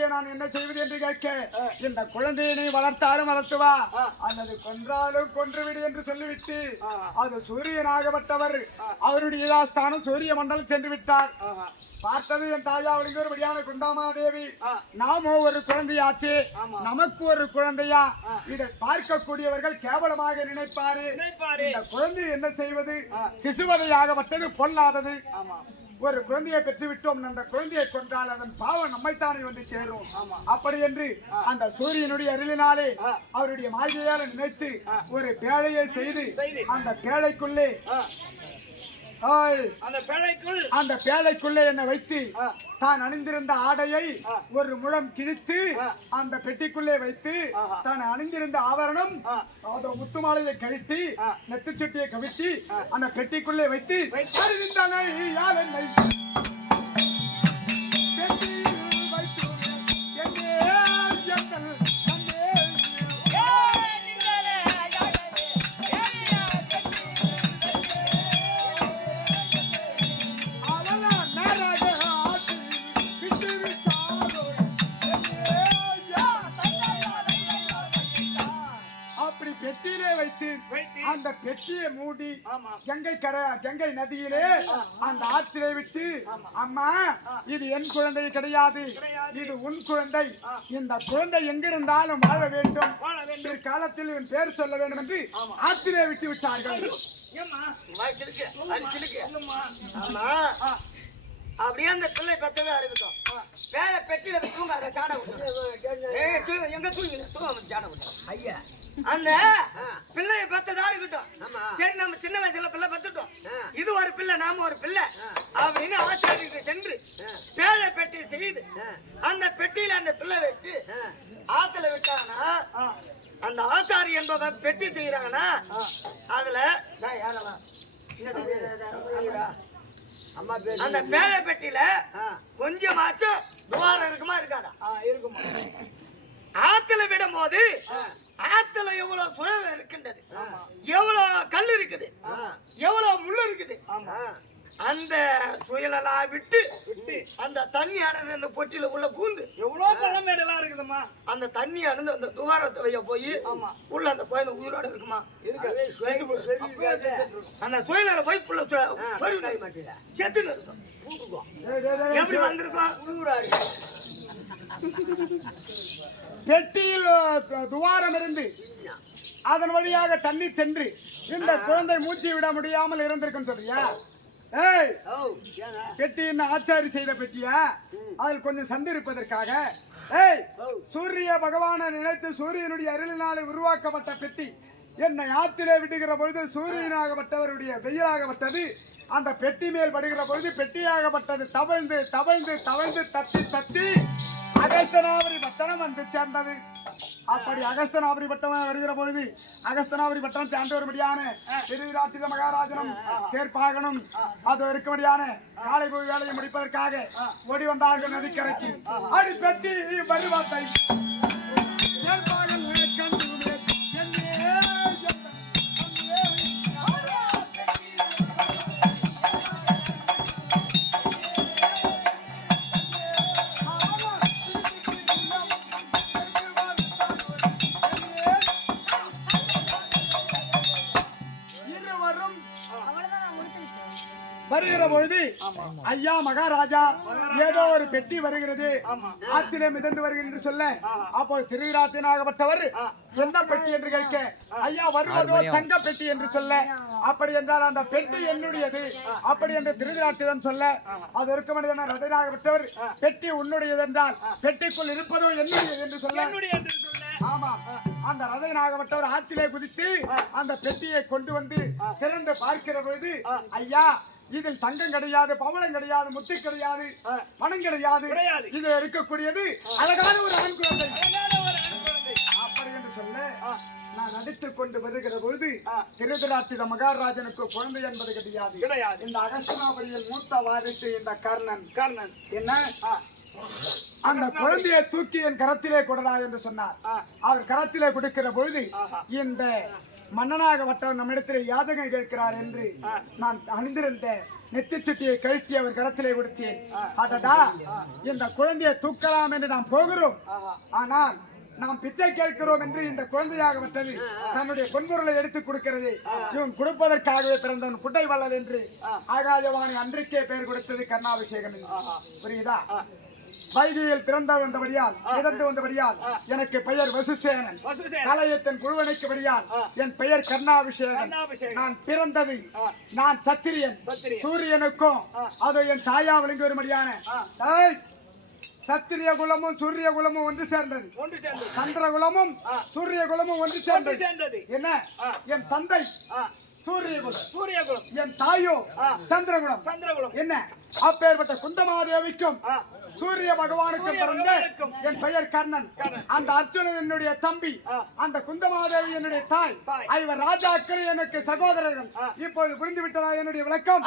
குழந்தையை நான் என்ன செய்வது என்று கேட்க, இந்த குழந்தையை நீ வளர்த்தாலும் வளர்த்துவா அல்லது கொன்றாலும் கொன்றுவிடு என்று சொல்லிவிட்டு அது சூரியனாகப்பட்டவர் அவருடைய யதாஸ்தானம் சூரிய மண்டலம் சென்று விட்டார். பார்த்தது என் தாயாவுடைய ஒரு வழியான குந்தாமாதேவி, நாமோ ஒரு குழந்தையாச்சு, நமக்கு ஒரு குழந்தையா, இதை பார்க்கக்கூடியவர்கள் கேவலமாக நினைப்பாரு. இந்த குழந்தை என்ன செய்வது? சிசுவதையாகப்பட்டது பொல்லாதது. ஒரு குழந்தையை பெற்று விட்டோம், அந்த குழந்தையை கொன்றால் அதன் பாவம் நம்மைத்தானே வந்து சேரும். அப்படி என்று அந்த சூரியனுடைய அருளினாலே அவருடைய மாயையால நினைத்து ஒரு பேழையை செய்து அந்த பேழைக்குள்ளே அந்த பேழைக்குள்ளே என்னை வைத்து தான் அணிந்திருந்த ஆடையை ஒரு முழம் கிழித்து அந்த பெட்டிக்குள்ளே வைத்து தான் அணிந்திருந்த ஆபரணம் முத்து மாலையை கழித்து நெத்து சுட்டியை கவிழ்த்தி அந்த பெட்டிக்குள்ளே வைத்து பெட்டியிலே வைத்து அந்த பெட்டியை மூடி கங்கை நதியிலே அந்த ஆற்றிலே விட்டு, அம்மா இது என் குழந்தை கிடையாது, இது உன் குழந்தை. இந்த குழந்தை எங்கிருந்தாலும் வாழ வேண்டும், பிற்காலத்தில் இவன் பேர் சொல்ல வேண்டும் என்று ஆற்றிலே விட்டு விட்டார்கள். அப்படியே அந்த பிள்ளை பெற்றதா இருக்கட்டும், வேலை பெட்டியில தூங்க அதை சாட விட்டு எங்க தூங்க சாட விட்டோம். ஐயா அந்த பிள்ளைய பெற்றதா இருக்கட்டும், சரி நம்ம சின்ன வயசுல பிள்ளை பெற்றுட்டோம், இது ஒரு பிள்ளை நாம ஒரு பிள்ளை அப்படின்னு ஆசாரிக்கு சென்று பேழை பெட்டி செய்து அந்த பெட்டியில அந்த பிள்ளை வைத்து ஆத்துல விட்டாங்கன்னா, அந்த ஆசாரி என்பவன் பெட்டி செய்யறாங்கன்னா அதுல அந்த பேழை பெட்டியில கொஞ்சமாச்சும் துவாரம் இருக்குமா இருக்காதா? இருக்குமா. ஆத்துல விடும் போது ஆத்துல எவ்வளவு சுழல் இருக்கின்றது, எவ்வளவு கல் இருக்குது, எவ்வளவு முள்ளு இருக்குது, அந்த சுயலெல்லாம் விட்டு அந்த தண்ணி அடர்ந்து அந்த பொட்டியில உள்ள பூந்து எவ்வளவு பழமேடெல்லாம் இருக்குதுமா, அந்த தண்ணி அடர்ந்து அந்த துவாரத்தை வைய போய் உள்ள அந்த குழந்தை உயிரோட இருக்குமா? அந்த சுயல போய் புள்ள செத்துன்னு இருக்கும். எப்படி வந்திருக்கோம்? பெட்டியில் துவாரம் இருந்து அதன் வழியாக தண்ணி சென்று இந்த குழந்தை மூச்சு விட முடியாமல் இருந்திருக்கும் சொல்றியா? ஏய், பெட்டி என்ன ஆச்சாரி செய்த பெட்டியா? அதில் கொஞ்சம் சண்டு இருப்பதற்காக சூரிய பகவானை நினைத்து சூரியனுடைய அருளினாலே உருவாக்கப்பட்ட பெட்டி என்னை ஆற்றிலே விடுகிற பொழுது சூரியனாகப்பட்டவருடைய வெயிலாகப்பட்டது அந்த பெட்டி மேல் படுகிற பொழுது பெட்டியாகப்பட்டது தவழ்ந்து தவழ்ந்து தவழ்ந்து தத்தி தத்தி அகஸ்தனாபுரி பட்டணம் வந்து சேர்ந்தது. அப்படி அகஸ்தனாபுரி பட்டணம் வருகிற பொழுது அகஸ்தனாபுரி பட்டணத்தை ஆண்டு வரும்படியான திருவிராட்டித மகாராஜனும் தேர்ப்பாகனும் அது இருக்கும்படியான காலை போய் வேலையை முடிப்பதற்காக ஓடி வந்தார்கள் நதிக்கரைக்கு. அது பெட்டி வருவாத்தை வருகிற பொழுது ஐயா மகாராஜா ஏதோ ஒரு பெட்டி வருகிறது ஆத்திலே மிதந்து வருகிறது சொல்ல, அப்போ திருவிராட்டினாகப்பட்டவர் எந்த பெட்டி என்று கேட்க, ஐயா வருவதோ தங்க பெட்டி என்று சொல்ல, அப்படி என்றால் அந்த பெட்டி என்னுடையது அப்படி என்று திருவிராட்டிடம் சொல்ல, அது இருக்க முடியாத ரதனாகப்பட்டவர் பெட்டி உன்னுடையது என்றால் பெட்டிக்குள் இருப்பதோ என்னுடையது என்று சொல்ல, ஆமா அந்த ரதனாகப்பட்டவர் ஆற்றிலே குதித்து அந்த பெட்டியை கொண்டு வந்து திறந்து பார்க்கிற பொழுது, ஐயா இதில் தங்கம் கிடையாது, பவளம் கிடையாது, முத்து கிடையாது, பணம் கிடையாது, இது இருக்கக்கூடியது அழகான ஒரு ஆண் குழந்தை அப்படி என்று சொல்ல, நான் நடித்துக் கொண்டு வருகிற பொழுது திருதராட்டிர மகாராஜனுக்கு குழந்தை என்பது கிடையாது. இந்த அகஸ்தனாபுரியில் மூத்த வாரிசு இந்த கர்ணன் என்ன அந்த குழந்தையை தூக்கி என் கரத்திலே கொடுடா என்று சொன்னார். அவர் கரத்திலே கொடுக்கிற பொழுது இந்த மன்னனாகப்பட்டவர் நம்மிடத்தில் யாதகம் கேட்கிறார் என்று நான் அணிந்திருந்த நெத்திச்சுட்டியை கழட்டி அவர் கரத்திலே கொடுத்தேன். அடடா, இந்த குழந்தையை தூக்கலாம் என்று நாம் போகிறோம். ஆனால் நாம் பிச்சை கேட்கிறோம் என்று இந்த குழந்தையாகப்பட்டது தன்னுடைய பொன்பொருளை எடுத்துக் கொடுக்கிறது. இவன் கொடுப்பதற்காகவே பிறந்தவன் குட்டை வள்ளல் என்று ஆகாயவாணி அன்றைக்கே பெயர் கொடுத்தது கர்ணாபிஷேகம். புரியுதா? வைகையில் பிறந்த வந்தபடியால் மிதந்து வந்தபடியால் எனக்கு பெயர் வசுசேனன். கலையத்தின் குழுவனைக்குபடியால் என் பெயர் கர்ணாபிஷேகன். நான் பிறந்தது நான் சத்திரியன். சூரியனுக்கும் அது என் தாயா விளங்கி வரும்படியான சத்திரிய குலமும் சூரிய குலமும் ஒன்று சேர்ந்தது. சந்திர குலமும் சூரிய குலமும் ஒன்று சேர்ந்தது. என்ன? என் தந்தை சூரியகுலம், என் தாயோ சந்திரகுலம். என்ன? அப்பேற்பட்ட குந்தமாதேவிக்கும் சூரிய பகவானுக்கும் பிறந்த என் பெயர் கர்ணன். அந்த அர்ஜுனன் என்னுடைய தம்பி, அந்த குந்தமாதேவி என்னுடைய தாய். ஐவர் ராஜாக்கள் எனக்கு சகோதரர்கள். இப்போது புரிந்து விட்டதா என்னுடைய விளக்கம்?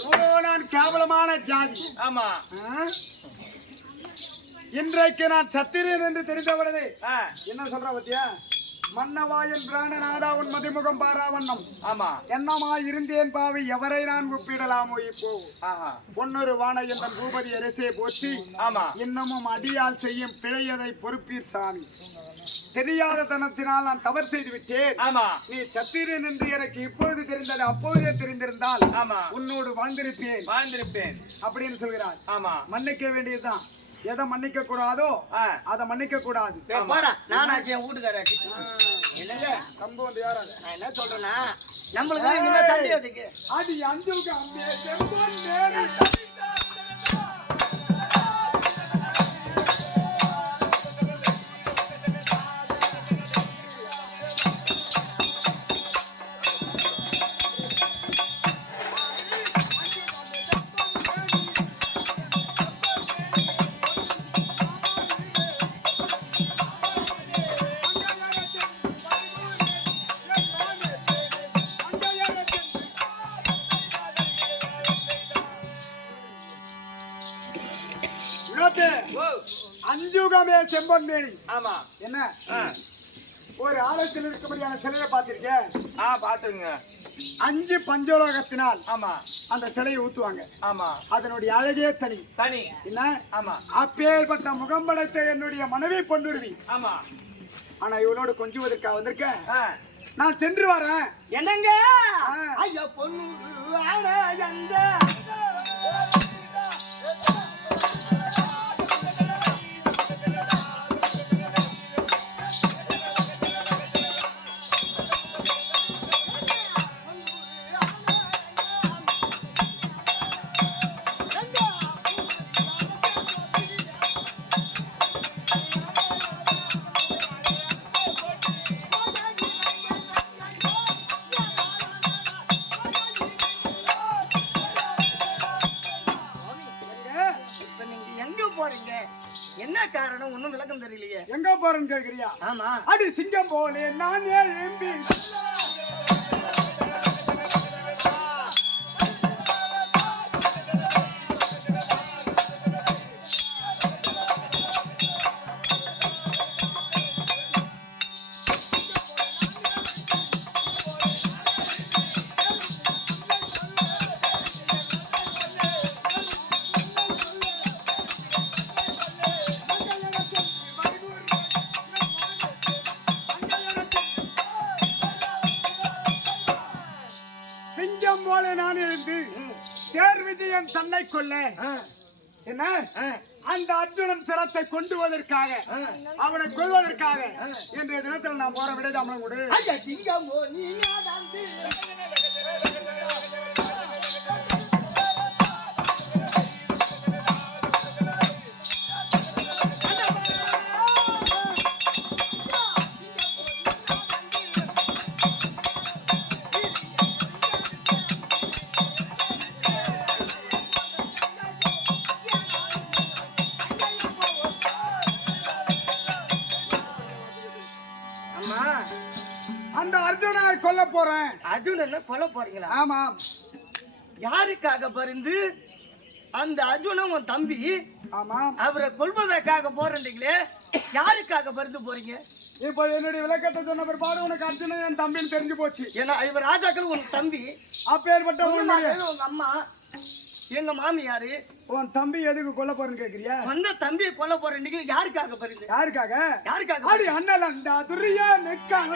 இவ்வளவு நான் கேவலமான ஜாதி. ஆமா, இன்றைக்கு நான் சத்திரியன் என்று தெரிந்தவுடனே என்ன சொல்ற பத்தியா? மன்னவாயன் பிராணநாதா உன் மதிமுகம் பாராவண்ணம். ஆமா, என்னமா இருந்தேன் பாவி, எவரை நான் ஒப்பிடலாமோ? இப்போ பொன்னொரு வான என்ற பூபதி அரசே போற்றி. ஆமா, இன்னமும் அடியால் செய்யும் பிழையதை பொறுப்பீர் சாமி. தெரியாத தனத்தினால் நான் தவறு செய்து விட்டேன். ஆமா, நீ சத்திரியன் என்று எனக்கு இப்பொழுது தெரிந்தது. அப்போதே தெரிந்திருந்தால் உன்னோடு வாழ்ந்திருப்பேன் அப்படின்னு சொல்கிறார். ஆமா, மன்னிக்க வேண்டியதுதான். எதை மன்னிக்க கூடாதோ அதை மன்னிக்க கூடாது. நானாச்சு என் வீட்டுக்காராச்சு. என்னங்க கம்பு வந்து யாராவது நான் என்ன சொல்றேன்னா, நம்மளுக்கு சண்டை அதுக்கு அது அஞ்சுக்கு அம்மே செம்பன் மேரி. அஞ்சுகமே செம்பன் மேனி. ஆமா, என்ன ஒரு ஆலயத்தில் இருக்கபடியான சிலையை பார்த்திருக்கேன். பாத்துருங்க. 5 பஞ்சலோகத்தினால் ஆமா அந்த சிலையை ஊத்துவாங்க. ஆமா, அதனுடைய அழகே தனி. என்ன? ஆமா, அப்பேற்பட்ட முகம் படைத்த என்னுடைய மனைவி பொன்னுருவி. ஆமா, ஆனா இவளோடு கொஞ்சுவதற்காக வந்திருக்கேன். நான் சென்று வரேன். என்னங்க ஐயா பொண்ணு போறேன்னு கேக்குறியா? ஆமா. அடி சிங்கம் போலே நான் எழும்பி சிங்கம் போல நான் எழுந்து தேர் விஜயன் தன்னை கொல்ல என்ன அந்த அர்ஜுனன் சிரத்தை கொண்டுவதற்காக அவனை கொள்வதற்காக இன்றைய தினத்தில் நான் போற விட தமிழன் கொடு. ஐயா சிங்கம் நீ அந்த அர்ஜுனனை கொல்ல போறேன். அர்ஜுனனை கொல்ல போறீங்களா? ஆமா. யாருக்காக பருந்து? அந்த அர்ஜுனன் உன் தம்பி. ஆமா. அவரை கொல்வதற்காக போறீங்களே, யாருக்காக பருந்து போறீங்க? இப்போ என்னுடைய விளக்கத்தை சொன்ன பிற்பாடு உனக்கு அர்ஜுனன் என் தம்பின்னு தெரிஞ்சு போச்சு. ஏன்னா இவர் ராஜாக்கள் உனக்கு தம்பி. அப்பேற்பட்ட உங்க அம்மா எங்க மாமியாரு. உன் தம்பி எதுக்கு கொல்ல போறேன்னு கேக்குறியா? வந்த தம்பியை கொல்ல போறீங்க, யாருக்காக பருந்து? யாருக்காக? யாருக்காக? அடி அண்ணல் அந்த துரியனுக்காக.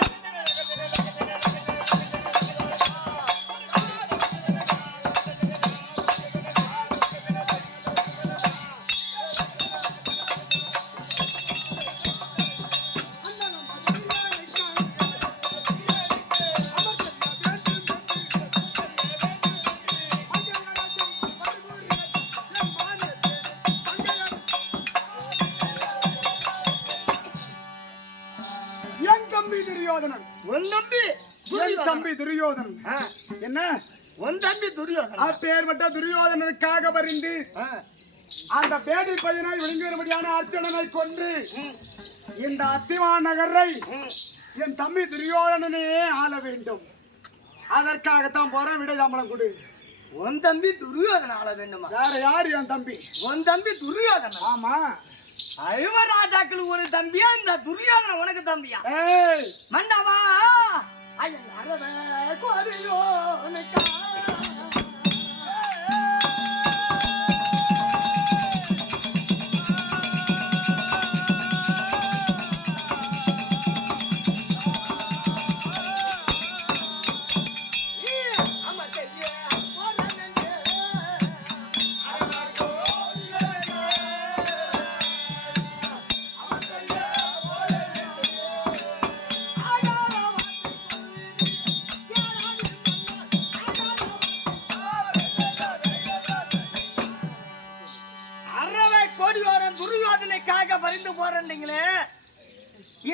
தம்பி துரியோதனன் என்ன? உன் தம்பி துரியோதனன். அப்பேற்பட்ட துரியோதனனுக்காக பரிந்து அந்த பேதை பையனாய் விளங்கும்படியான அர்ஜுனனை கொன்று இந்த அத்திமா நகரை என் தம்பி துரியோதனனே ஆள வேண்டும். அதற்காகத்தான் போறேன். விட சம்பளம் கொடு. உன் தம்பி துரியோதனன் ஆள வேண்டுமா? வேற யாரு? என் தம்பி. உன் தம்பி துரியோதனன். ஆமா. ராஜாக்கள் ஒரு தம்பியா, இந்த துரியோதனன் உனக்கு தம்பியா? ஏய் மன்னவா ஐயன் அரவே கோரியோ உனக்கா.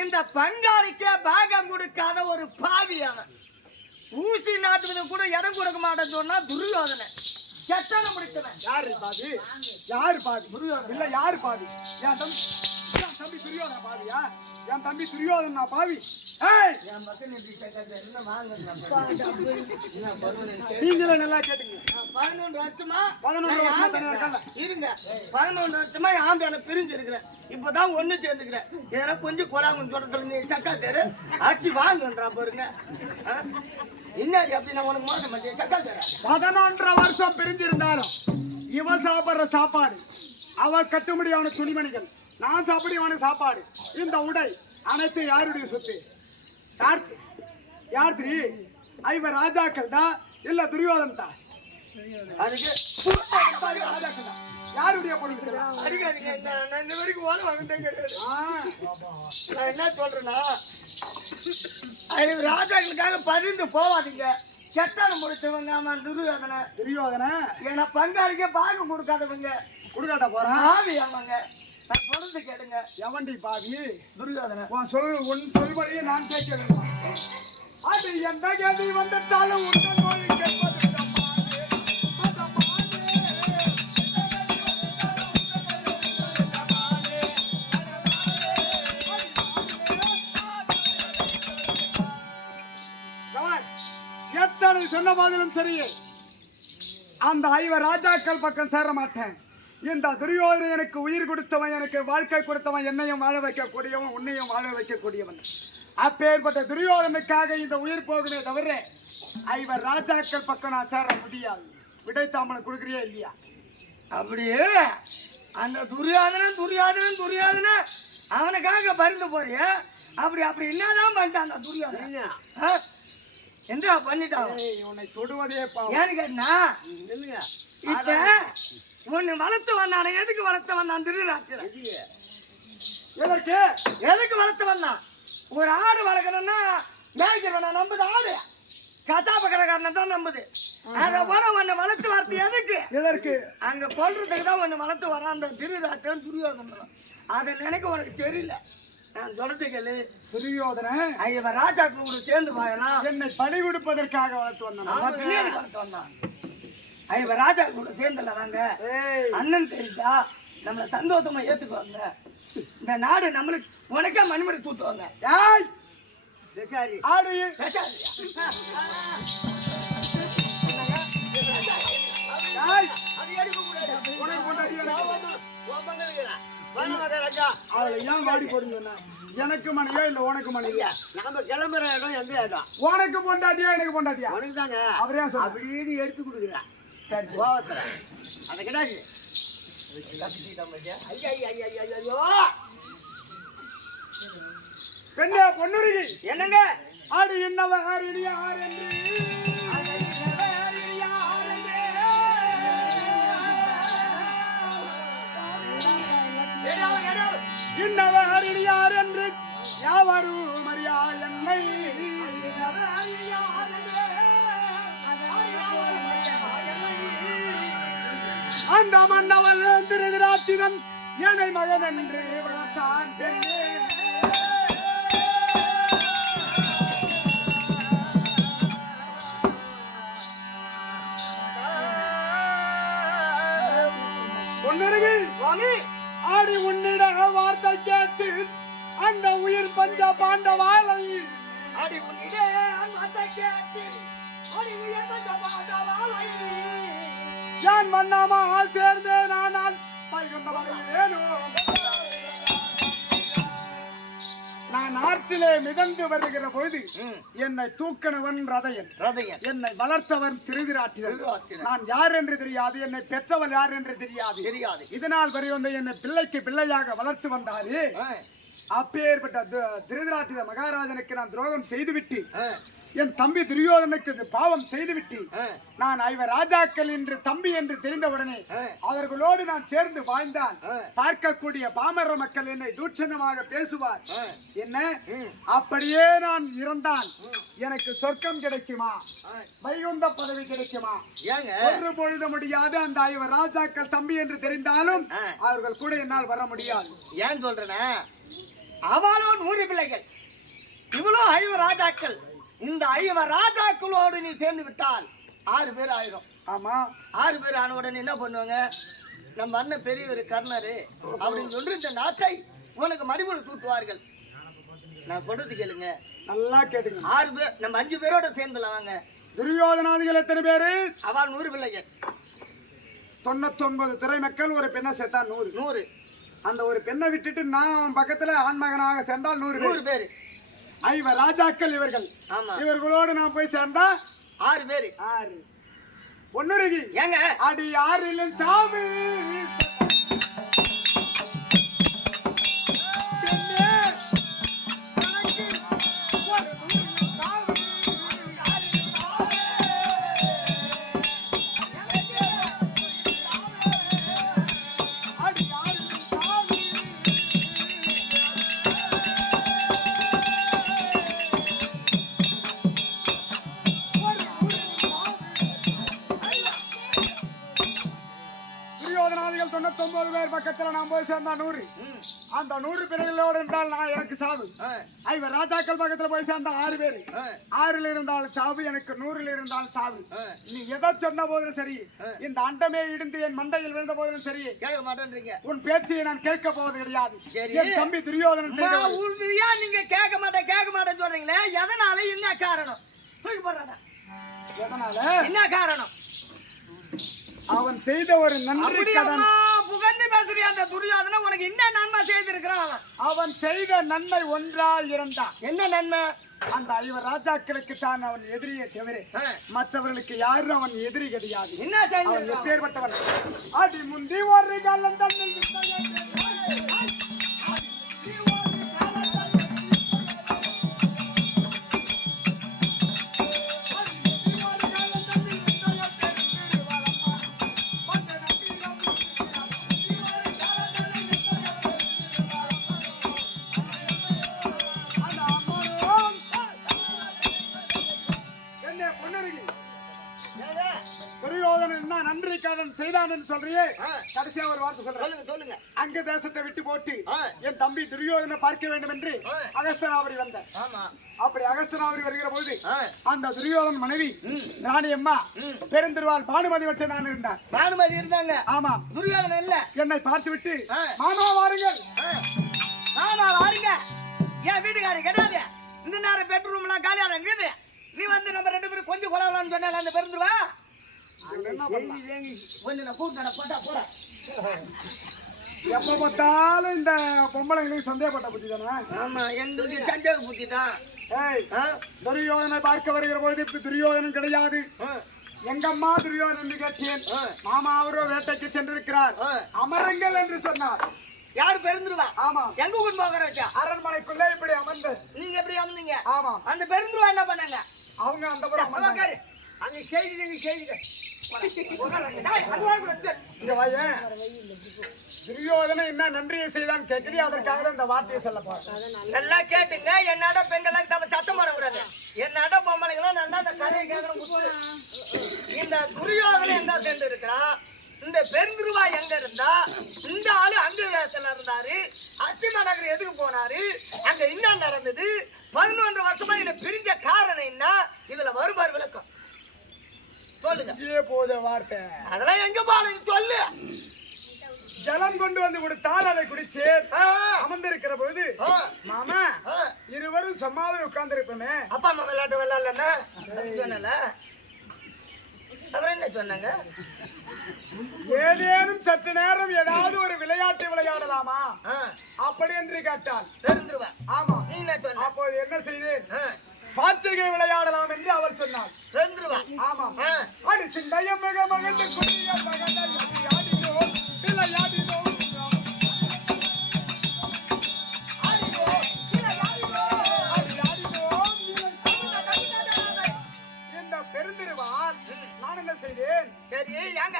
இந்த பங்காளிக்கே பாகம் கொடுக்காத ஒரு பாவியான ஊசி நாட்டுவது கூட இடம் கொடுக்க மாட்டேன்னு சொன்னா துரியோதனன். செட்டான முடித்தவன். யாரு பாவி? யாரு பாவி? துரியோதனன் இல்ல. யாரு பாவி? என் தம்பி துரியோதன பாவியா? என் தம்பி துரியோதனா பாவி? நீங்களே நல்லா கேட்டுங்க. 11 வருஷமா 11 வருஷமா இருங்க. 11 வருஷமா ஆம்பியான பிரிஞ்சு இருக்கிறேன். இப்பதான் ஒண்ணு சேர்ந்துக்கிறேன். ஏன்னா கொஞ்சம் கொடாங்க தோட்டத்துல நீ சக்கா தேரு ஆட்சி வாங்குன்றா பாருங்க. இன்னாடி அப்படி நான் உனக்கு மோசம் பண்ணி சக்கா தேர 11 வருஷம் பிரிஞ்சிருந்தாலும் இவ சாப்பிடுற சாப்பாடு, அவ கட்டும்படியான துணிமணிகள், நான் சாப்பிடுவான சாப்பாடு, இந்த உடை அனைத்து யாருடைய சொத்து? யார் திரி? ஐவர் ராஜாக்கள் தான் இல்ல துரியோதன் தான்? அதுக்கு ராஜாக்கள் தான். யாருடைய பொருள்? அடிக்காதீங்க. நான் இந்த வரைக்கும் ஓலை வாங்கிட்டேன் கிடையாது. நான் என்ன சொல்றேன்னா, ராஜாக்களுக்காக பரிந்து போவாதீங்க. கெட்டான முடிச்சவங்க. ஆமா துரியோதன. ஏன்னா பங்காளிக்கே பாகம் கொடுக்காதவங்க. கொடுக்காட்ட போறான் பாவி. ஆமாங்க. நான் சொல்றது கேளுங்க. எவண்டி பாவி? துரியோதன. உன் சொல்வழியே நான் கேட்க வேண்டும். அது எந்த கதி வந்துட்டாலும் உங்கள் மொழி கேட்பது. நீ சொன்ன மாதிரிலும் சரி, அந்த 5 ராஜாக்கள் பக்கம் சேர மாட்டேன். இந்த துரியோதனன் எனக்கு உயிர் கொடுத்தவன், எனக்கு வாழ்க்கை கொடுத்தவன், என்னையும் வாழ வைக்கக்கூடியவன், உன்னையும் வாழ வைக்கக்கூடியவன். அப்பேற்பட்ட துரியோதனுக்காக இந்த உயிர் போகுமே தவிர 5 ராஜாக்கள் பக்கம் நான் சேர முடியாது. விடைத்தாமனை கொடுக்குறியா இல்லையா? அப்படியே அந்த துரியோதனன் அவனுக்காக பருந்து போறிய. அப்படி என்னதான் பண்ணிட்டான் அந்த துரியோதனன்? என்ன பண்ணிட்டான்? உன்னை தொடுவதே ஏன்னு கேட்டா, இப்ப உன்னை வளர்த்து வந்தானே, எதுக்கு வளர்த்து வந்தான் திருராத்திரன்? எதுக்கு வளர்த்து வந்தான்? ஒரு ஆடு வளர்க்கணும்னா மேய்க்கிறவனா நம்புது ஆடு, கசாப கடைக்காரனை தான் நம்புது. அதை போல உன்னை வளர்த்து வரத்து எதுக்கு? அங்க கொல்றதுக்கு தான் உன்னை வளர்த்து வரான் அந்த திருராத்திரன் துரியோதனன். அதை நினைக்க உனக்கு தெரியல. நான் சொல்றது கேளு, துரியோதனன் 5 ராஜாக்கள் கூட சேர்ந்து வாயலாம். என்னை பலி கொடுப்பதற்காக வளர்த்து வந்தான். 5 ராஜா கூட சேர்ந்துல வாங்க, அண்ணன் தெரிஞ்சா நம்மள சந்தோஷமா ஏத்துக்குவாங்க. இந்த நாடு நம்மளுக்கு உனக்கே மணிமணி தூட்டுவாங்க. எனக்கு மனைவியா இல்ல உனக்கு மனைவியா? நாம கிளம்புற இடம் எந்த இடம்? உனக்கு பொண்டாட்டியா எனக்கு பொண்டாட்டியா? உனக்கு தாங்க. அவரே சொல்ல அப்படின்னு எடுத்து கொடுக்குறேன். சரி கோவத்துல அதை கிடையாது. பெண்ணே பொன்னுருகி, என்னங்க ஆடு என்னவ ஆரிடியார் என்று இன்னவர் அறியார் என்று யாவரும் அறியா என்னை அந்த மன்னவன் திருதிராத்திரன் என்னை மகன் என்று வளர்த்தான். பொன்னுருகி, ஆடி உன்னிட வார்த்தை கேட்டு அந்த உயிர் பஞ்ச பாண்டவாளை ஆடி உன்னிட வார்த்தை கேட்டு உயிர் பஞ்ச பாண்டவாளை யான் மன்னமால் சேர்ந்தேன். ஆனால் பைகுந்தவரையேனோ நான் ஆற்றிலே மிதந்து வருகிற பொழுது என்னை தூக்கணவன் ரதையன், என்னை வளர்த்தவன் திருதிராட்டிரன். நான் யார் என்று தெரியாது, என்னை பெற்றவன் யார் என்று தெரியாது. இதனால் வரை வந்து என்னை பிள்ளைக்கு பிள்ளையாக வளர்த்து வந்தாரே, அப்பேற்பட்ட திருதிராட்டிர மகாராஜனுக்கு நான் துரோகம் செய்துவிட்டு, என் தம்பி துரியோதனுக்கு பாவம் செய்துவிட்டு, நான் 5 ராஜாக்கள் என்று தம்பி என்று தெரிந்தவுடனே அவர்களோடு நான் சேர்ந்து வாழ்ந்தால் பார்க்கக்கூடிய பாமர மக்கள் என்னை தூஷணமாக பேசுவார். என்ன அப்படியே நான் இறந்தால் எனக்கு சொர்க்கம் கிடைக்குமா, வைகுந்த பதவி கிடைக்குமா? ஒரு பொழுது முடியாது. அந்த 5 ராஜாக்கள் தம்பி என்று தெரிந்தாலும் அவர்கள் கூட என்னால் வர முடியாது. ஏன் சொல்றேன்னா, அவளோ 100 பிள்ளைகள், இவ்வளோ 5 ராஜாக்கள். இந்த 5 ராஜாக்களோடு நீ சேர்ந்து விட்டால் 6 பேர் ஆயிரும். ஆமா, 6 பேர் ஆன உடனே என்ன பண்ணுவாங்க? நம்ம அண்ணன் பெரியவர் கர்ணரு அப்படின்னு சொல்லி இந்த நாட்டை உனக்கு மடிபடி சூட்டுவார்கள். நான் சொல்றது கேளுங்க, நல்லா கேட்டுங்க. 6 பேர், நம்ம 5 பேரோட சேர்ந்துல வாங்க. துரியோதனாதிகள் எத்தனை பேரு? அவள் 100 பிள்ளைகள். 99 திரை மக்கள், ஒரு பெண்ணை சேர்த்தா 100. 100. அந்த ஒரு பெண்ணை விட்டுட்டு நான் பக்கத்துல ஆண்மகனாக சேர்ந்தால் 100 பேர். 5 ராஜாக்கள் இவர்கள். இவர்களோடு நான் போய் சேர்ந்தா 6 பேர். 6. பொன்னுருகி, ஏங்க அடி 6 சாமி துரியோதனாதிகள் 99 பேர் பக்கத்துல நான் போய் சேர்ந்தா 100. அந்த 100 பிள்ளைகளோடு இருந்தால் நான் எனக்கு சாவு. 5 ராஜாக்கள் பக்கத்துல போய் சேர்ந்தா 6 பேர். 6ல் இருந்தாலும் சாவு, எனக்கு 100ல் இருந்தாலும் சாவு. நீ எதை சொன்ன போதும் சரி, இந்த அண்டமே இடிந்து என் மண்டையில் விழுந்த போதிலும் சரி, கேட்க மாட்டேன்றீங்க. உன் பேச்சையை நான் கேட்க போவது கிடையாது. என் தம்பி துரியோதனன் உறுதியா நீங்க கேட்க மாட்டேன்னு சொல்றீங்களே, எதனால என்ன காரணம்? தூக்கி போடுறதா? எதனால? என்ன காரணம்? அவன் செய்த ஒரு நன்றி கடன். புகழ்ந்து பேசுறிய அந்த துரியோதனன் உனக்கு என்ன நன்மை செய்திருக்கிறான்? அவன் செய்த நன்மை ஒன்றா இரண்டா? என்ன நன்மை? அந்த 5 ராஜாக்களுக்கு தான் அவன் எதிரியை தவிர மற்றவர்களுக்கு யாரும் அவன் எதிரி கிடையாது. என்ன அவன் செய்திருக்கிறான்? எப்பேற்பட்டவன்? அடி முந்தி ஒரு காலம் தன்னில் துரியோதனன் என்ன நன்றி கடன் செய்தான் என்று சொல்றியே, கடைசியா ஒரு வார்த்தை சொல்றேன். சொல்லுங்க. அங்க தேசத்தை விட்டு போட்டு என் தம்பி துரியோதனை பார்க்க வேண்டும் என்று அகஸ்தனாபுரி வந்த. அப்படி அகஸ்தனாபுரி வருகிற போது அந்த துரியோதன் மனைவி ராணி அம்மா பெருந்திருவாள் பானுமதி விட்டு நான் இருந்தார். பானுமதி இருந்தாங்க. ஆமா. துரியோதனன் இல்ல. என்னை பார்த்து விட்டு மாமா வாருங்கள், மாமா வாருங்க. ஏன் வீட்டுக்காரர் கிடையாது? இந்த நேரம் பெட்ரூம் எல்லாம் காலியா தான் இருக்குது. நீ வந்து நம்ம 2 பேரும் கொஞ்சம் கொலவலான்னு சொன்னால அந்த பெருந்துருவா கொஞ்சம் கூட்டண போட்டா போற. எப்ப பார்த்தாலும் இந்த பொம்பளைங்களுக்கு சந்தேகப்பட்ட புத்தி தானே? ஆமா, எங்களுக்கு சந்தேக புத்தி தான். துரியோதனை பார்க்க வருகிற பொழுது துரியோதனன் கிடையாது. எங்க அம்மா துரியோதனன் என்று கேட்டேன். மாமா அவரோ வேட்டைக்கு சென்றிருக்கிறார், அமருங்கள் என்று சொன்னார். யாரு பெருந்துருவா? ஆமா. எங்க கொண்டு போகிற வச்சா? அரண்மனைக்குள்ளே இப்படி அமர்ந்து. நீங்க எப்படி அமர்ந்தீங்க? ஆமா. அந்த பெருந்துருவா என்ன பண்ணாங்க? அவங்க அந்த புறம் அமர்ந்தாங்க. அங்க செய்திங்க இங்க வாயேன். துரியோதனை என்ன நன்றியை செய்தான் கேட்கிறீ, அதற்காக தான் இந்த வார்த்தையை சொல்ல போறேன். நல்லா கேட்டுங்க. என்னோட பெண்களுக்கு நம்ம சத்தம் போடக்கூடாது. என்னோட பொம்பளைங்களும் நல்லா இந்த கதையை கேட்கணும். இந்த துரியோதனை என்ன சென்று இருக்கிறான்? இந்த பெருந்துருவா எங்க இருந்தா? இந்த ஆளு அங்க இருந்தாரு. அத்திமா நகர் எதுக்கு போனாரு? அங்க என்ன நடந்தது? 11 வருஷமா என்ன பிரிஞ்ச காரணம் என்ன? இதுல வருபார் விளக்கம் சொல்லுங்க. போத வார்த்தை அதெல்லாம் எங்க போன சொல்லு. ஜலம் கொண்டு வந்து கொடுத்தால் அதை குடிச்சு அமர்ந்திருக்கிற பொழுது மாமா இருவரும் சும்மாவே உட்கார்ந்து இருப்போமே. அப்பா அம்மா விளையாட்டு விளையாடலன்னா சொன்னல. அவர் என்ன சொன்னாங்க? ஏதேனும் சற்று நேரம் ஏதாவது ஒரு விளையாட்டு விளையாடலாமா அப்படி என்று கேட்டால் பெருந்துருவா. ஆமா. நீ என்ன சொன்ன? அப்போ என்ன செய்தேன்? பாச்சகை விளையாடலாம் என்று அவள் சொன்னாள். பெருந்துருவா. ஆமா. அடி சிந்தையம் மிக மகிழ்ந்து குடிய மகனாடினோம் விளையாடினோம். இந்த பெருந்திருவான் நான் என்ன செய்தேன்? சரி ஏங்க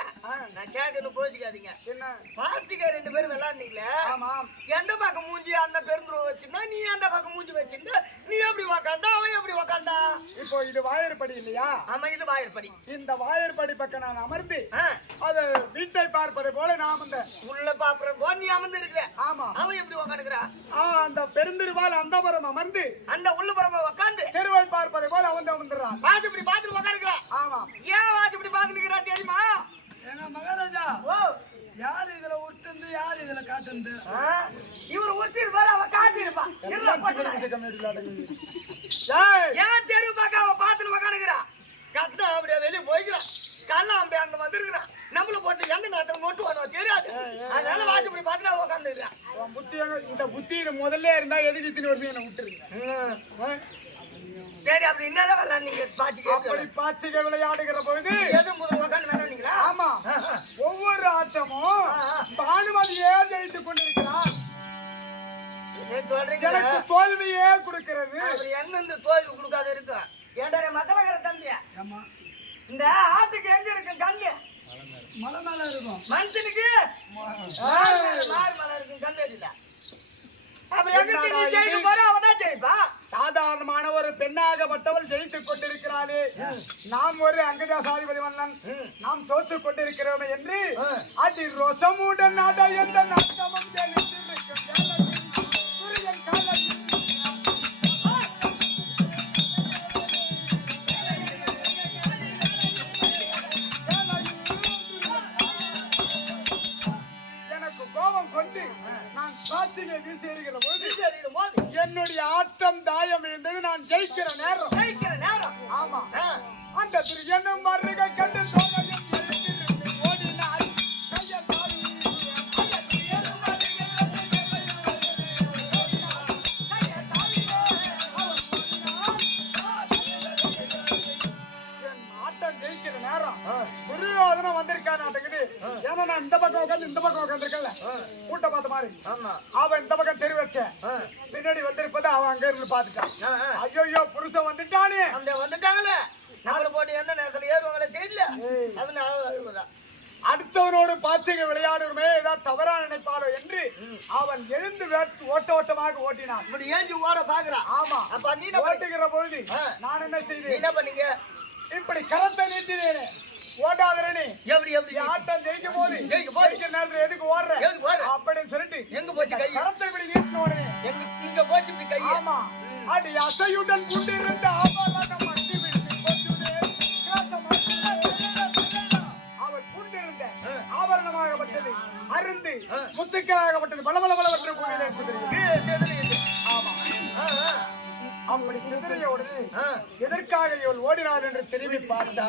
நான் கேட்கணும், கோச்சிக்காதீங்க. என்ன பாசிக்க 2 பேரும் விளையாடுனீங்களே? ஆமாம். எந்த பக்கம் மூஞ்சி அந்த பெருந்துருவ வச்சிருந்தா, நீ அந்த பக்கம் மூஞ்சி வச்சிருந்தா, நீ எப்படி உக்காந்தா அவன் எப்படி உக்காந்தா? இப்போ இது வாயற்படி இல்லையா? ஆமா, இது வாயற்படி. இந்த வாயற்படி பக்கம் நான் அமர்ந்து அது வீட்டை பார்ப்பதை போல நாம் அந்த உள்ள பாக்குற போது நீ அமர்ந்து இருக்கிற. ஆமா. அவன் எப்படி உக்காந்துக்கிறா? அந்த பெருந்திருவாள் அந்தபுரம் அமர்ந்து அந்த உள்ளுபுறமா உக்காந்து தெருவை பார்ப்பதை போல அவன் அமர்ந்துறான். வாசப்படி பார்த்து உக்காந்துக்கிறா. ஆமா. ஏன் வாசப்படி பார்த்துக்கிறா தெரியுமா? ஏன்னா மகாராஜா, ஓ யார் இதுல உருட்டுந்து யார் இதுல காட்டுந்து? இவர் உச்சிட்டு பாரு, அவன் காட்டிருப்பா. ஏன் தெரு பார்க்க அவன் பார்த்துட்டு உக்காந்துக்கிறா? கட்டினா அப்படியே வெளியே போய்க்கிறான். கல்ல அப்படியே அங்க வந்திருக்கிறான். நம்மள போட்டு எந்த நேரத்தில் நோட்டு வரும் தெரியாது. அதனால வாசப்படி பார்த்துட்டு உக்காந்துக்கிறான். இந்த புத்தி முதல்ல இருந்தா எதுக்கு இத்தனை வருஷம் என்ன விட்டுருங்க? சரி, அப்படி என்னதான் விளையாடுனீங்க? அப்படி பாச்சிகை விளையாடுகிற பொழுது எது முதல் உட்காந்து விளையாடுனீங்களா? ஆமா. ஒவ்வொரு ஆட்டமும் பானுமதியே ஜெயித்துக் கொண்டிருக்கிறார். எனக்கு தோல்வியே கொடுக்கிறது. எங்க தோல்வி கொடுக்காத இருக்கு? ஏன்டா மக்களகர தம்பியா? இந்த ஆட்டுக்கு எங்க இருக்கு கல்லு? மலை மேல இருக்கும். மனுஷனுக்கு மாறு மேல இருக்கும் கல்லு அடியில. அப்புறம் எங்க நீ ஜெயிக்க போற? அவதான் ஜெயிப்பா. சாதாரணமான ஒரு பெண்ணாகப்பட்டவள் ஜெயித்துக் கொண்டிருக்கிறாளே, நாம் ஒரு அங்கதாசாதிபதி மன்னன், நாம் தோற்றுக் கொண்டிருக்கிறோம் என்று அதி ரோசமுடன் அட என்ற நாட்டமும் எனக்கு கோபம் கொண்டு நான் காட்சியை வீசி எறிகிற போது என்னுடைய ஆட்டம் தாயம் இருந்தது. நான் ஜெயிக்கிற நேரம். ஜெயிக்கிற நேரம். ஆமா. அந்த உட்காந்து இந்த பக்கம் உட்காந்துருக்கல கூட்ட பார்த்த மாதிரி ஆமா அவன் இந்த பக்கம் தெரு வச்ச பின்னாடி வந்திருப்பது அவன் அங்க இருந்து பாத்துட்டான் ஐயோ புருஷன் வந்துட்டானே அந்த வந்துட்டாங்களே நம்மள போட்டு எந்த நேரத்துல ஏறுவாங்களே தெரியல அவன் அடுத்தவனோடு பாச்சைங்க விளையாடுமே ஏதாவது தவறா நினைப்பாரோ என்று அவன் எழுந்து ஓட்ட ஓட்டமாக ஓட்டினான் இப்படி ஏஞ்சி ஓட பாக்குறான் ஆமா அப்ப நீ ஓட்டுகிற பொழுது நான் என்ன செய்தேன் என்ன பண்ணீங்க இப்படி கரத்தை நீட்டினேன் ஓடாதரனே எப்படி எப்படி ஆட்டம் ஜெயிக்கும் போது ஜெயிக்கிற நேரத்துல எதுக்கு ஓடுற அப்படின்னு சொல்லிட்டு எங்க போச்சு கை கரத்தை இப்படி நீட்டின உடனே இங்க போச்சு இப்படி கை ஆமா அடி அசையுடன் கொண்டிருந்த ஆபாலம் மட்டி விட்டு கொச்சுதே அவள் கொண்டிருந்த ஆபரணமாகப்பட்டது அருந்து முத்துக்களாகப்பட்டது பலபலபலவற்றை பூமியிலே சிதறியது ஆமா அப்படி சிதறிய உடனே எதற்காக இவள் ஓடினார் என்று திரும்பி பார்த்தா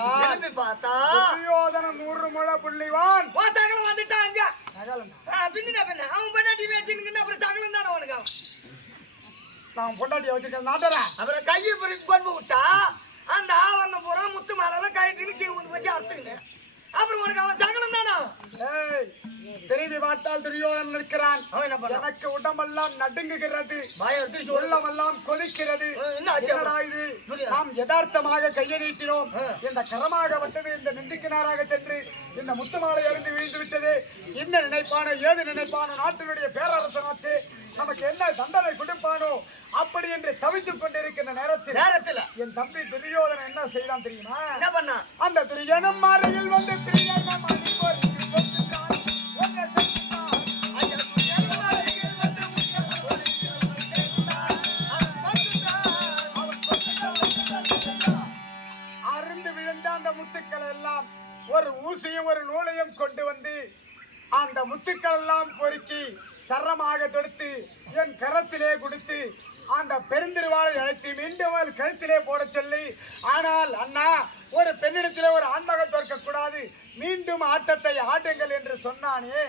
துரியோதனன் 100 முழ புள்ளிவான் சகலம் வந்துட்டான் பின்ன அவன் பண்ணாட்டி வச்சுன்னு அப்புறம் சகலம் தானே உனக்கு நான் பொண்டாட்டிய வச்சிருக்கேன் நாட்டறேன் அப்புறம் கையை பிரிச்சு கொண்டு விட்டா அந்த ஆவரணம் பூரா முத்து மாலை கைட்டு கீழ் வந்து வச்சு அறுத்துக்கினேன் அப்புறம் உனக்கு அவன் சகலம் தானே திரும்பி பார்த்தால் துரியோதனன் இருக்கிறான் எனக்கு உடம்பெல்லாம் நடுங்குகிறது உள்ளமெல்லாம் கொதிக்கிறது என்னடா இது நாம் யதார்த்தமாக கையை நீட்டினோம் இந்த கரமாகப்பட்டது இந்த நெஞ்சுக்கினாராக சென்று இந்த முத்துமாலை அருந்து வீழ்ந்து விட்டது என்ன நினைப்பானோ ஏது நினைப்பானோ நாட்டினுடைய பேரரசனாச்சு நமக்கு என்ன தண்டனை கொடுப்பானோ அப்படி என்று தவித்துக் கொண்டிருக்கின்ற நேரத்தில் என் தம்பி துரியோதனன் என்ன செய்தான் தெரியுமா என்ன பண்ணா அந்த துரியனும் மாலையில் வந்து பிரியனும் அருந்து விழுந்த அந்த முத்துக்கள் எல்லாம் ஒரு ஊசியும் ஒரு நூலையும் கொண்டு வந்து அந்த முத்துக்கள் எல்லாம் பொறுக்கி சரமாக தொடுத்து என் கரத்திலே கொடுத்து அந்த பெருந்திருவாளை அழைத்து மீண்டும் அவள் கழுத்திலே போட சொல்லி ஆனால் அண்ணா ஒரு பெண்ணிடத்திலே ஒரு ஆண்மகன் தோற்க கூடாது மீண்டும் ஆட்டத்தை ஆடுங்கள் என்று சொன்னானே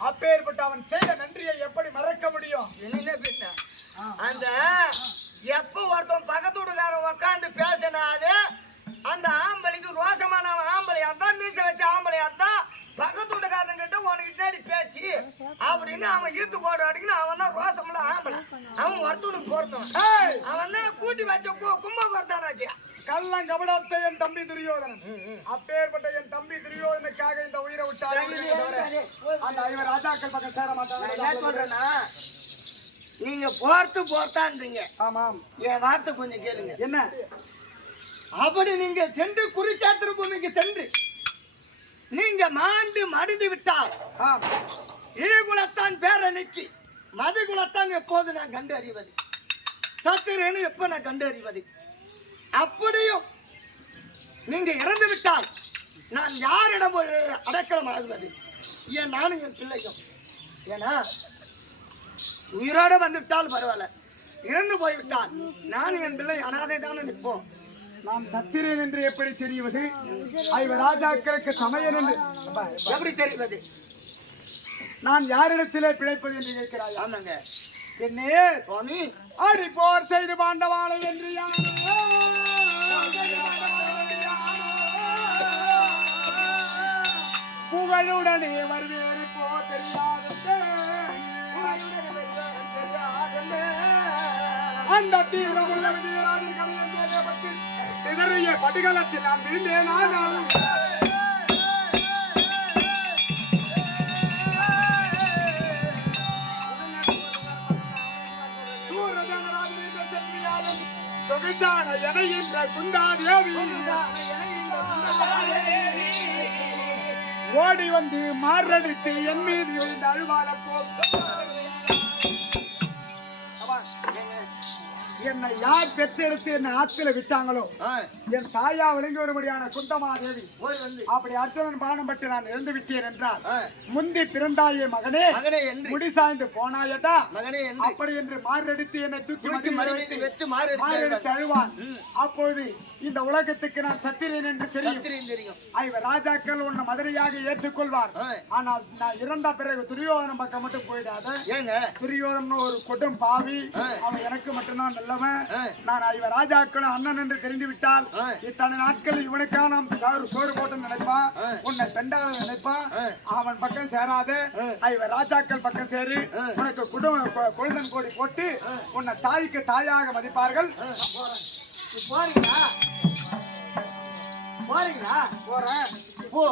அப்பேற்பட்ட அவன் செய்த நன்றியை எப்படி மறக்க முடியும் என்ன பின்ன அந்த எப்ப ஒருத்தன் பக்கத்து வீட்டுக்காரன் உட்காந்து பேசினாலே அந்த ஆம்பளைக்கு ரோசமான ஆம்பளையா இருந்தா மீச வச்ச ஆம்பளையா இருந்தா பக்கத்து வீட்டுக்காரன் கிட்ட உனக்கு பின்னாடி பேச்சு அப்படின்னு அவன் ஈர்த்து போட அடிக்கணும் அவன் தான் ரோசம்ல ஆம்பளை அவன் ஒருத்தனுக்கு போறதான் அவன் தான் கூட்டி வச்ச கும்ப போறதானாச்சு கள்ளம் கபடத்தை என் தம்பி துரியோதனன் அப்பேற்பட்ட என் தம்பி துரியோதனுக்காக இந்த உயிரை விட்டாரு அந்த இவர் ராஜாக்கள் பக்கம் சேர மாட்டாங்க என்ன சொல்றேன்னா நீங்க போர்த்தான்றீங்க ஆமாம் என் வார்த்தை கொஞ்சம் கேளுங்க என்ன அப்படி நீங்க சென்று குருச்சேத்திர பூமிக்கு சென்று நீங்க மாண்டு மடிந்து விட்டால் இழிகுலத்தான் பேரணிக்கு மதுகுலத்தான் எப்போது நான் கண்டு அறிவது சத்திரன்னு எப்ப நான் கண்டு அறிவது அப்படியும் நீங்க இறந்து விட்டால் நான் யாரிடம் அடக்கலம் ஆகுவது ஏன் நானும் என் பிள்ளையும் ஏன்னா உயிரோட வந்துவிட்டால் பரவாயில்ல இறந்து போய்விட்டால் நானும் என் பிள்ளை அனாதை தானே நிற்போம் நாம் சத்திரன் என்று எப்படி தெரிவது ஐவர் ராஜாக்களுக்கு சமயன் என்று எப்படி தெரிவது நான் யாரிடத்திலே பிழைப்பது என்று கேட்கிறாய் ஆமாங்க என்னே சுவாமி ஆடி போர் செய்து பாண்டவாளை என்று புகழுடனே வருவேறு போ தெரியாது அந்த தீவிரமுள்ள விஜயராஜன் கடையில் சிதறிய படுகளத்தில் நான் விழுந்தேன் சொகிச்சான எனைகின்ற குந்தாதேவி ஓடி வந்து மாரடித்து என் மீது விழுந்த அழுவால என்னை யார் பெற்றெடுத்து என்னை ஆத்துல விட்டாங்களோ என் தாயா விளங்கி வரும்படியான குந்தமாதேவி அப்படி அர்ஜுனன் பானம் பட்டு நான் இறந்து விட்டேன் என்றால் முந்தி பிறந்தாயே மகனே முடி சாய்ந்து போனாயதா அப்படி என்று மாரடித்து என்னை தூக்கி மாரடித்து அழுவான் அப்பொழுது இந்த உலகத்துக்கு நான் சத்திரன் என்று தெரியும் ஐவர் ராஜாக்கள் உன்னை மதுரையாக ஏற்றுக்கொள்வார் ஆனால் நான் இறந்த பிறகு துரியோதனம் பக்கம் மட்டும் போயிடாத துரியோதனன் ஒரு கொடும் பாவி அவன் எனக்கு மட்டும்தான் நல்ல உள்ளவன் நான் இவன் ராஜாக்களும் அண்ணன் என்று தெரிந்து விட்டால் இத்தனை நாட்கள் இவனுக்காக நாம் சோறு போட்டு நினைப்பான், உன்னை பெண்டாக நினைப்பான். அவன் பக்கம் சேராது, இவன் ராஜாக்கள் பக்கம் சேரு, உனக்கு குழந்தன் கோடி போட்டு உன்னை தாய்க்கு தாயாக மதிப்பார்கள். போறீங்களா? போறீங்களா? போறேன். போ.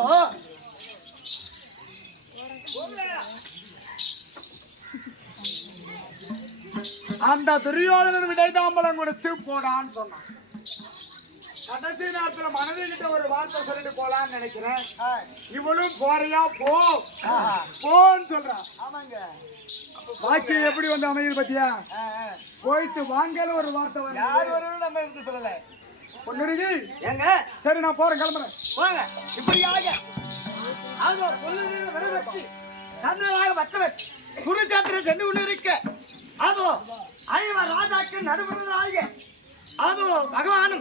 அந்த துரியோதனன் விடைதாம்பலம் கொடுத்து போடான்னு சொன்னான். கடைசி நேரத்துல மனைவிகிட்ட ஒரு வார்த்தை சொல்லிட்டு போலான்னு நினைக்கிறேன். இவளும் போறியா போ போன்னு சொல்றான். ஆமாங்க. பாக்கி எப்படி வந்து அமையுது பத்தியா? போயிட்டு வாங்கன்னு ஒரு வார்த்தை வந்து யார் வரும்னு நம்ம எடுத்து சொல்லல. பொண்ணுருகி ஏங்க சரி நான் போறேன், கிளம்புறேன். போங்க. இப்படியாக அதோ சொல்லுங்க விடவச்சு தன்னலாக வச்சவர் குருச்சேத்திர சென்று கொண்டு இருக்க அதோ ஐவர் ராஜாக்கு நடுவராக அதோ பகவான்